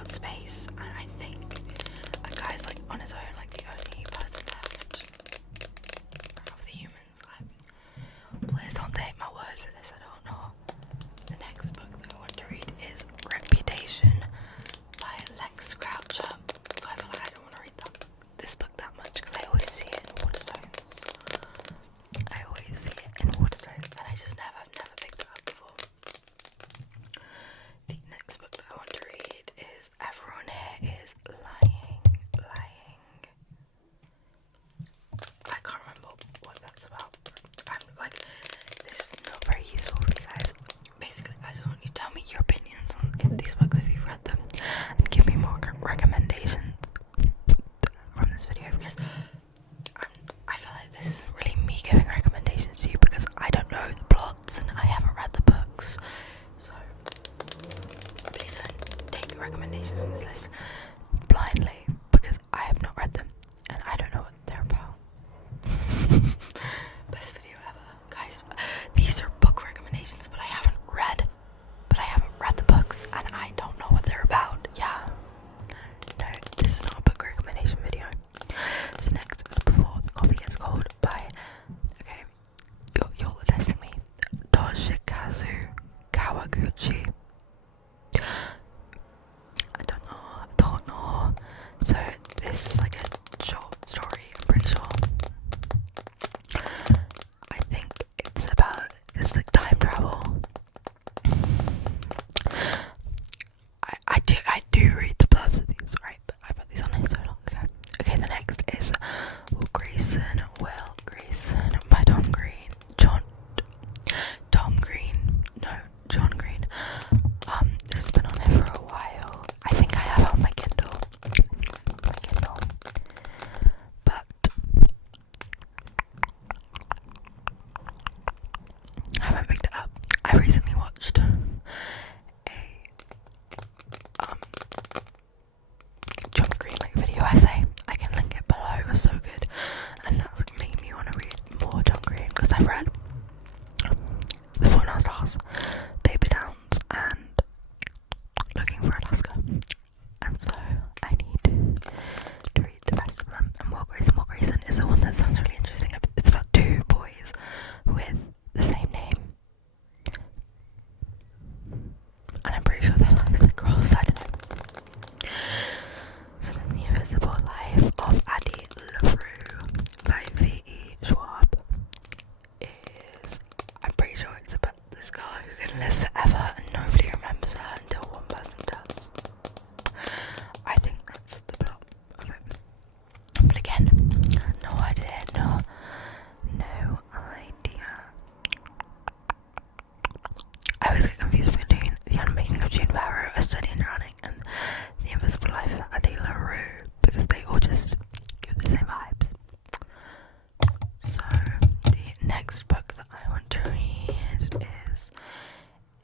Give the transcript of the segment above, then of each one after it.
about space, and I think a guy's like on his own, like the only person left of the humans. Please don't take my word for this, I don't know. The next book that I want to read is Reputation by Lex Croucher. I feel like I don't want to read this book that much because I always see it in Waterstones. And I just never picked it up before. The next book that I want to read is Everyone Here Is Lying. I can't remember what that's about. I'm like, this is not very useful for you guys. Basically, I just want you to tell me your opinions on these books if you've read them, and give me more recommendations from this video, because I feel like this isn't really me giving recommendations to you because I don't know the plots and I haven't read the books. So please don't take recommendations on this list blindly because I have not read them and I don't know what they're about. Best video ever, guys. These are book recommendations, but I haven't read the books and I don't know what they're about. Yeah, no, this is not a book recommendation video. So next is Before the Coffee Gets Cold by, okay, you're testing me, Toshikazu Kawaguchi. I don't know. So this is like a short story, I'm pretty sure. I think it's about this like time travel. I do read the blurbs of these, right? But I put these on here so long ago. Okay, the next is Will Grayson by John Green. This has been on here for a while. I think I have it on my Kindle. But I haven't picked it up. I recently watched a John Green like video essay. I can link it below. It was so good, and that's making me want to read more John Green because I've read The Fault in Our Stars, Paper Downs, and Looking for Alaska, and so I need to read the rest of them. And Will Grayson is the one that sounds really interesting. It's about two boys with the same name, and I'm pretty sure their lives like cross. I don't know. So then The Invisible Life of Addie LaRue by V.E. Schwab is, I'm pretty sure it's about this girl who can live forever and nobody remembers her until one person does. I think that's the plot of it. But again, no idea. I always get confused between The Unmaking of June Barrow, A Study in Drowning, and The Invisible Life of Addie LaRue because they all just give the same vibes. So the next book that I want to read is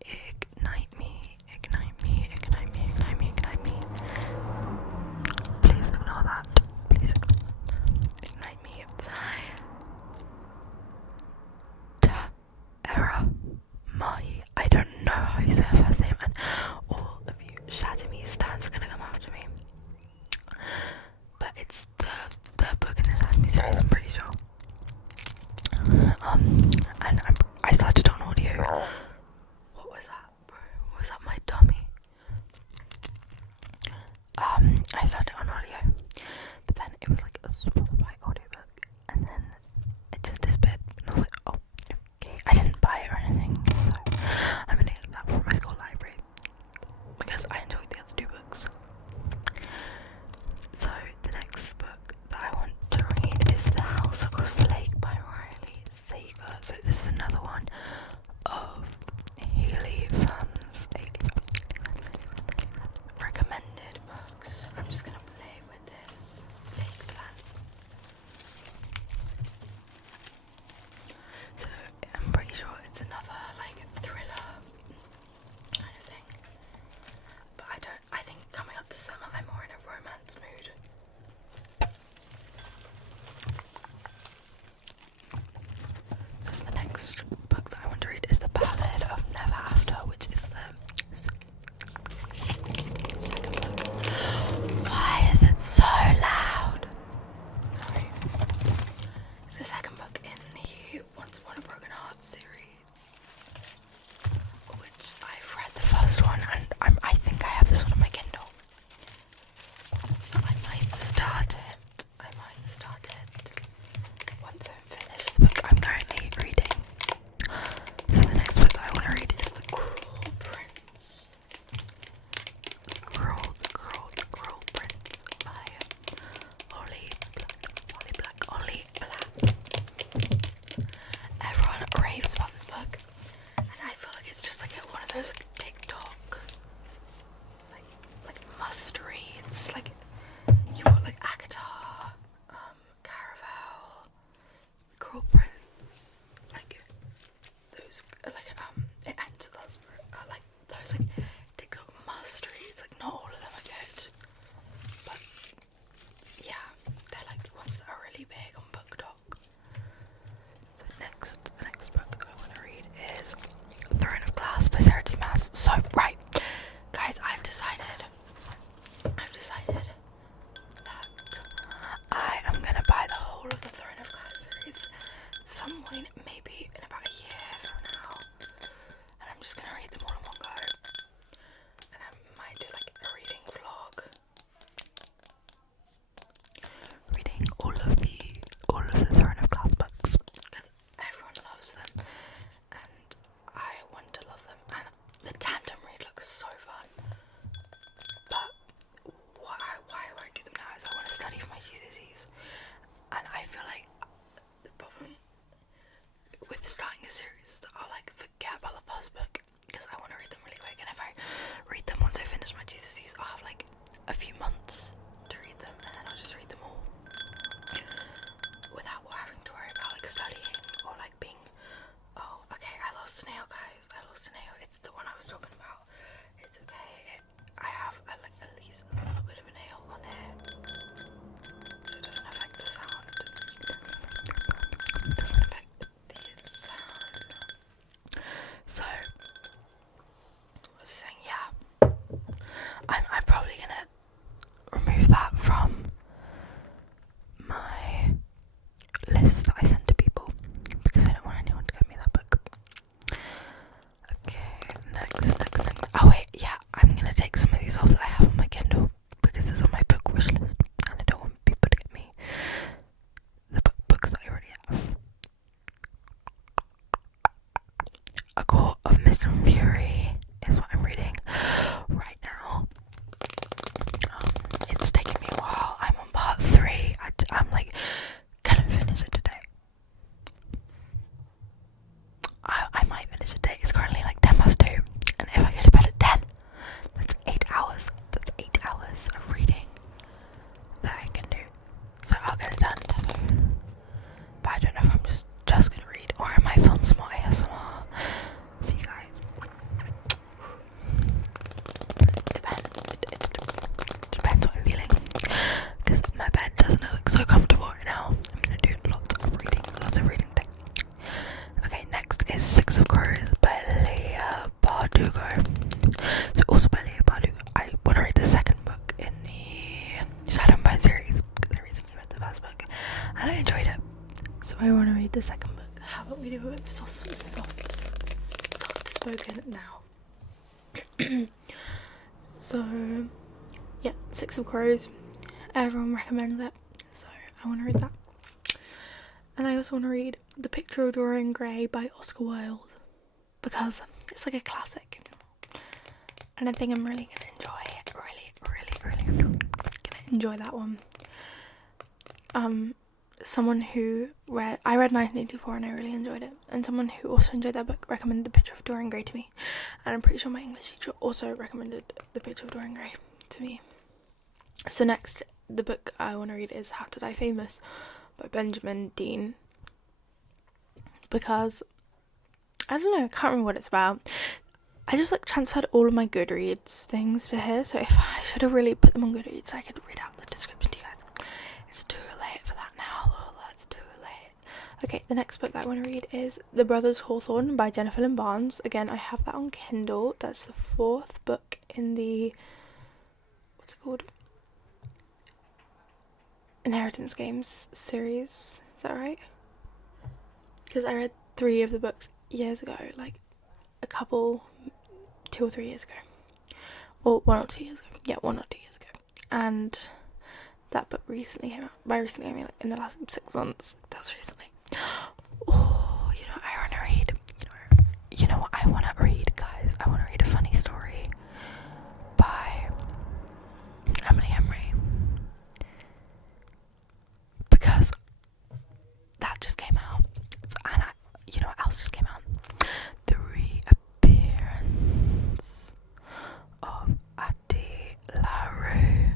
Ignite Me. Please ignore that. Ignite Me by Tara Mahi. I don't know how you say her first name, and all of you Shadow stands are gonna come after me. But it's the book in the Shadow series, I'm pretty sure. And I started on audio. What was that, bro? Was that my tummy? I started on audio, but then it was like a Spotify audiobook, and then it just disappeared, and I was like, oh, okay. I didn't buy it or anything, so I'm gonna get that from my school library because I enjoyed the other two books. So the next book that I want to read is The House Across the Lake by Riley Sager. So this is another one of Haley Van's recommended books. I'm just gonna play with this lake plant. So I'm pretty sure it's another like thriller kind of thing, but so fun. But why I won't do them now is I want to study for my GCSEs, and I feel like the problem with starting a series is that I'll like forget about the first book because I want to read them really quick, and if I read them once I finish my GCSEs, I'll have like a few months to read them, and then I'll just read them all without having to worry about like studying or like being, oh okay, I lost a nail guys, I lost a nail, it's the one I was talking about, it's okay, I have like at least a little bit of a nail on here, so it doesn't affect the sound, it doesn't affect the sound. So what was I saying? Yeah, I'm probably gonna remove that from my list that I send to people because I don't want anyone to get me that book. Okay, next. Oh wait, yeah, I'm gonna take some of these off that I have on my Kindle because it's on my book wish list, and I don't want people to get me the books that I already have. A Court of Mist and Fury is what I'm reading right now. It's taken me a while. I'm on part 3. I'm like gonna finish it today. I might finish it today. It's currently like 10 past 2, and if I go to bed at 10, that's 8 hours. That's 8 hours of reading that I can do. So I'll get it done definitely. But I don't know if I'm just gonna read, or I might film some more ASMR for you guys. Depends what I'm feeling, because my bed doesn't look so comfortable right now. I'm gonna do lots of reading today. Okay, next is Six of Crows by Leah Bardugo. So also by Leah Bardugo. I want to read the second book in the Shadow and Bone series because I recently read the first book and I enjoyed it. So I want to read the second book. How about we do a bit of soft spoken now? So yeah, Six of Crows. Everyone recommends it, so I want to read that. And I also want to read The Picture of Dorian Gray by Oscar Wilde because it's like a classic, and I think I'm really gonna enjoy it. Really gonna enjoy that one. Someone who read 1984 and I really enjoyed it, and someone who also enjoyed that book recommended The Picture of Dorian Gray to me, and I'm pretty sure my English teacher also recommended The Picture of Dorian Gray to me. So next, the book I want to read is How to Die Famous by Benjamin Dean, because I don't know, I can't remember what it's about. I just like transferred all of my Goodreads things to here, so if I should have really put them on Goodreads so I could read out the description to you guys. It's too late for that now. Oh, that's too late. Okay, the next book that I want to read is The Brothers Hawthorne by Jennifer Lynn Barnes. Again, I have that on Kindle. That's the 4th book in the, what's it called? Inheritance Games series. Is that right? Because I read 3 of the books years ago, like a couple, 2 or 3 years ago, or 1 or 2 years ago. Yeah, 1 or 2 years ago. And that book recently came out. By recently I mean like in the last 6 months. That's recently. Oh, you know, I want to read. You know what I want to read, guys? I want to read a funny story by Emily Henry, because that just came out, and you know what else just came out? The reappearance of Adi Laru.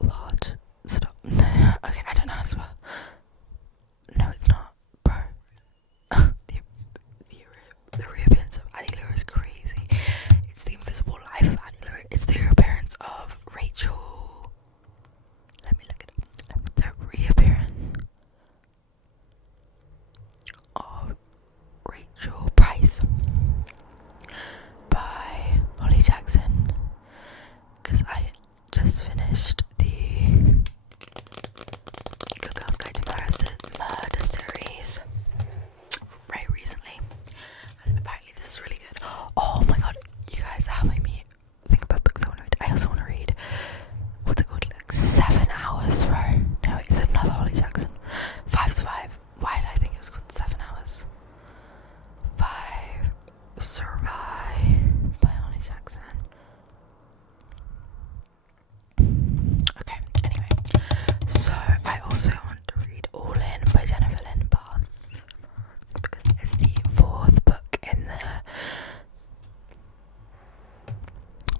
Lord, stop. No, okay, I don't know how to spell. No, it's not, bro. The reappearance of Adi Laru is crazy.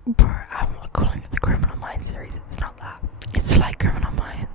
Bro, I'm calling it the Criminal Minds series. It's not that. It's like Criminal Minds.